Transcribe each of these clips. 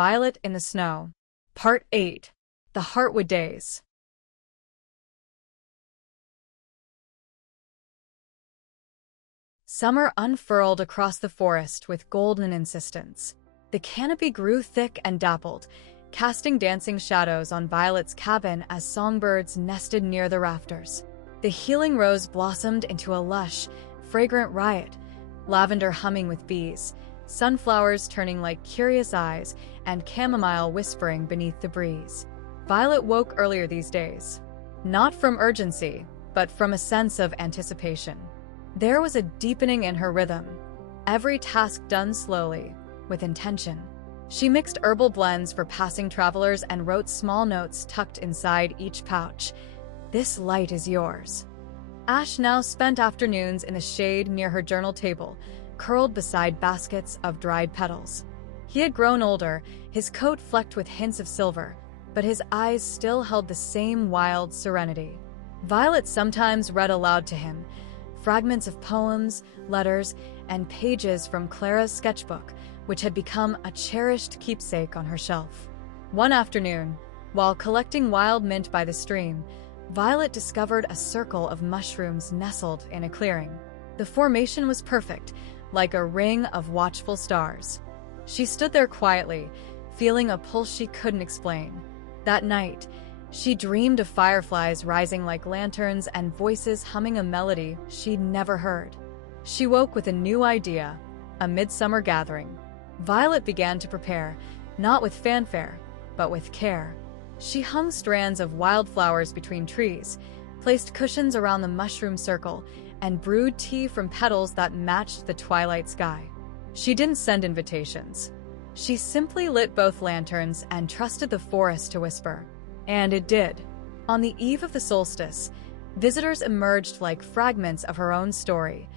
Violet in the Snow. Part 8. The Heartwood Days. Summer unfurled across the forest with golden insistence. The canopy grew thick and dappled, casting dancing shadows on Violet's cabin as songbirds nested near the rafters. The healing rose blossomed into a lush, fragrant riot, lavender humming with bees, sunflowers turning like curious eyes, and chamomile whispering beneath the breeze. Violet woke earlier these days, not from urgency, but from a sense of anticipation. There was a deepening in her rhythm, every task done slowly, with intention. She mixed herbal blends for passing travelers and wrote small notes tucked inside each pouch. "This light is yours." Ash now spent afternoons in the shade near her journal table, curled beside baskets of dried petals. He had grown older, his coat flecked with hints of silver, but his eyes still held the same wild serenity. Violet sometimes read aloud to him, fragments of poems, letters, and pages from Clara's sketchbook, which had become a cherished keepsake on her shelf. One afternoon, while collecting wild mint by the stream, Violet discovered a circle of mushrooms nestled in a clearing. The formation was perfect, like a ring of watchful stars. She stood there quietly, feeling a pulse she couldn't explain. That night, she dreamed of fireflies rising like lanterns and voices humming a melody she'd never heard. She woke with a new idea, a midsummer gathering. Violet began to prepare, not with fanfare, but with care. She hung strands of wildflowers between trees, placed cushions around the mushroom circle, and brewed tea from petals that matched the twilight sky. She didn't send invitations. She simply lit both lanterns and trusted the forest to whisper. And it did. On the eve of the solstice, visitors emerged like fragments of her own story.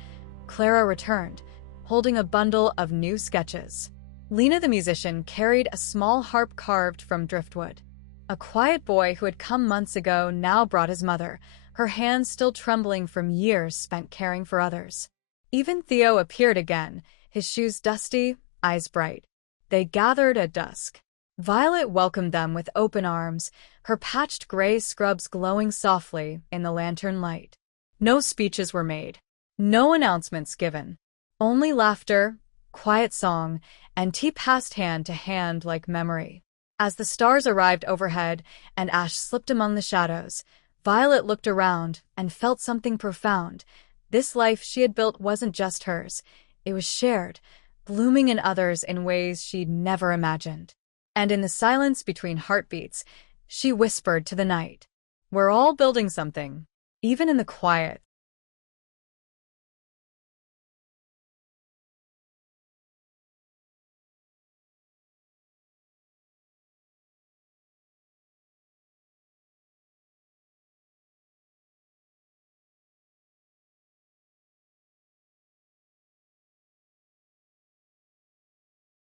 Clara returned, holding a bundle of new sketches. Lena the musician carried a small harp carved from driftwood. A quiet boy who had come months ago now brought his mother, her hands still trembling from years spent caring for others. Even Theo appeared again, his shoes dusty, eyes bright. They gathered at dusk. Violet welcomed them with open arms, her patched gray scrubs glowing softly in the lantern light. No speeches were made, no announcements given. Only laughter, quiet song, and tea passed hand to hand like memory. As the stars arrived overhead and Ash slipped among the shadows, Violet looked around and felt something profound. This life she had built wasn't just hers. It was shared, blooming in others in ways she'd never imagined. And in the silence between heartbeats, she whispered to the night, "We're all building something." Even in the quiet,